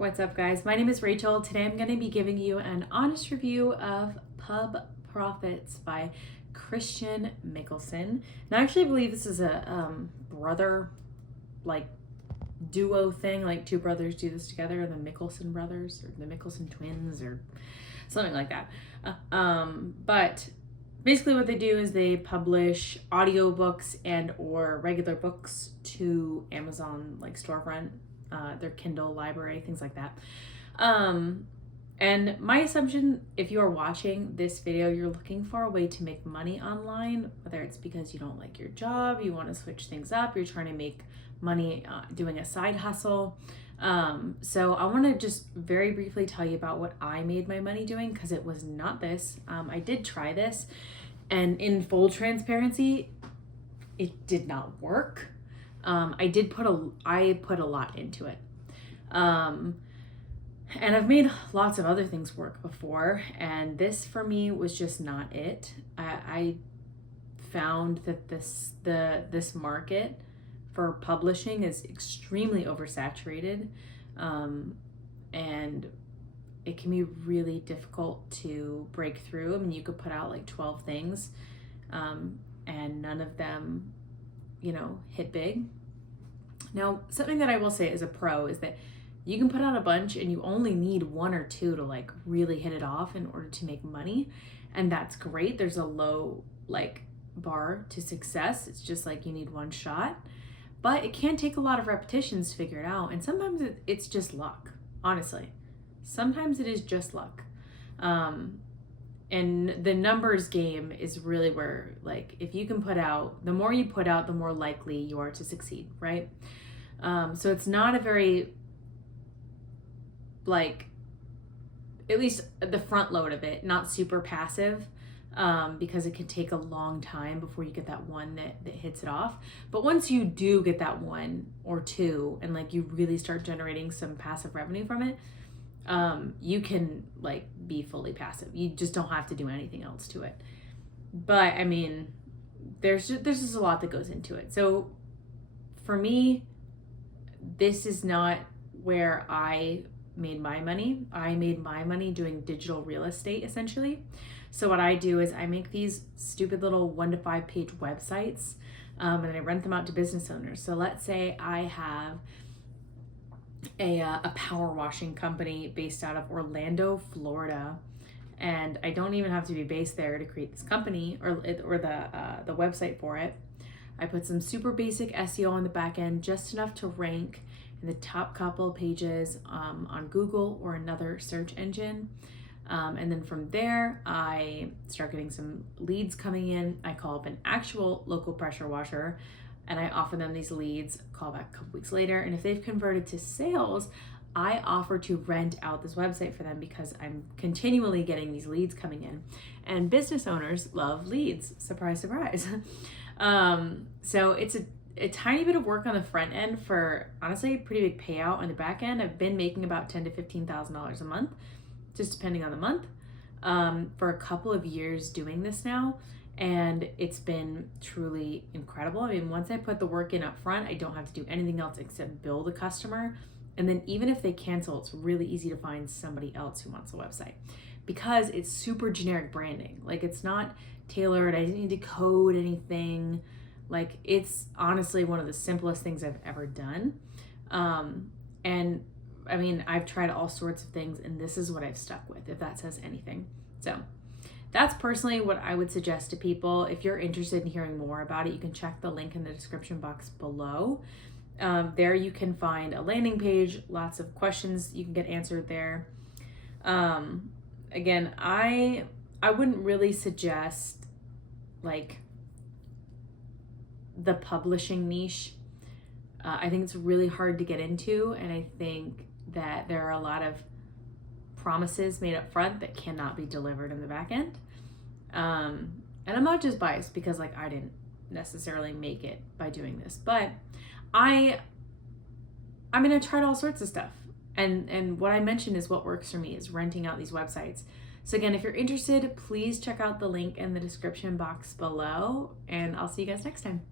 What's up, guys? My name is Rachel. Today I'm going to be giving you an honest review of Pub Profits by Christian Mikkelsen. And I actually believe this is a brother, like, duo thing, like two brothers do this together, the Mikkelsen brothers, or the Mikkelsen twins, or something like that. But basically what they do is they publish audiobooks and or regular books to Amazon, like storefront, their Kindle library, things like that. And my assumption, if you are watching this video, you're looking for a way to make money online, whether it's because you don't like your job, you want to switch things up, you're trying to make money doing a side hustle. So I want to just very briefly tell you about what I made my money doing, because it was not this. I did try this, and in full transparency, it did not work. I put a lot into it. And I've made lots of other things work before, and this for me was just not it. I found that this market for publishing is extremely oversaturated, and it can be really difficult to break through. I mean, you could put out like 12 things, and none of them, hit big. Now, something that I will say as a pro is that you can put out a bunch and you only need one or two to like really hit it off in order to make money. And that's great. There's a low bar to success. It's just like you need one shot, but it can take a lot of repetitions to figure it out. And sometimes it's just luck, honestly. Sometimes it is just luck. And the numbers game is really where, if you can put out, the more you put out, the more likely you are to succeed, right? So it's not a very, at least the front load of it, not super passive, because it can take a long time before you get that one that hits it off. But once you do get that one or two, and you really start generating some passive revenue from it, you can be fully passive. You just don't have to do anything else to it. But I mean, there's just a lot that goes into it. So for me, this is not where I made my money. I made my money doing digital real estate, essentially. So what I do is I make these stupid little 1 to 5 page websites, and I rent them out to business owners. So let's say I have a power washing company based out of Orlando, Florida, and I don't even have to be based there to create this company or the website for it. I put some super basic SEO on the back end, just enough to rank in the top couple of pages on Google or another search engine. And then from there, I start getting some leads coming in. I call up an actual local pressure washer, and I offer them these leads, call back a couple weeks later. And if they've converted to sales, I offer to rent out this website for them because I'm continually getting these leads coming in. And business owners love leads, surprise, surprise. So it's a tiny bit of work on the front end for, honestly, a pretty big payout on the back end. I've been making about $10,000 to $15,000 a month, just depending on the month, for a couple of years doing this now. And it's been truly incredible. I mean, once I put the work in up front, I don't have to do anything else except bill the customer. And then even if they cancel, it's really easy to find somebody else who wants a website because it's super generic branding. It's not tailored. I didn't need to code anything. It's honestly one of the simplest things I've ever done. And I mean, I've tried all sorts of things, and this is what I've stuck with, if that says anything. So that's personally what I would suggest to people. If you're interested in hearing more about it, you can check the link in the description box below. There you can find a landing page, lots of questions you can get answered there. Again, I wouldn't really suggest the publishing niche. I think it's really hard to get into, and I think that there are a lot of promises made up front that cannot be delivered in the back end. And I'm not just biased because I didn't necessarily make it by doing this, but I mean, I tried all sorts of stuff, and what I mentioned is what works for me is renting out these websites. So again, if you're interested, please check out the link in the description box below, and I'll see you guys next time.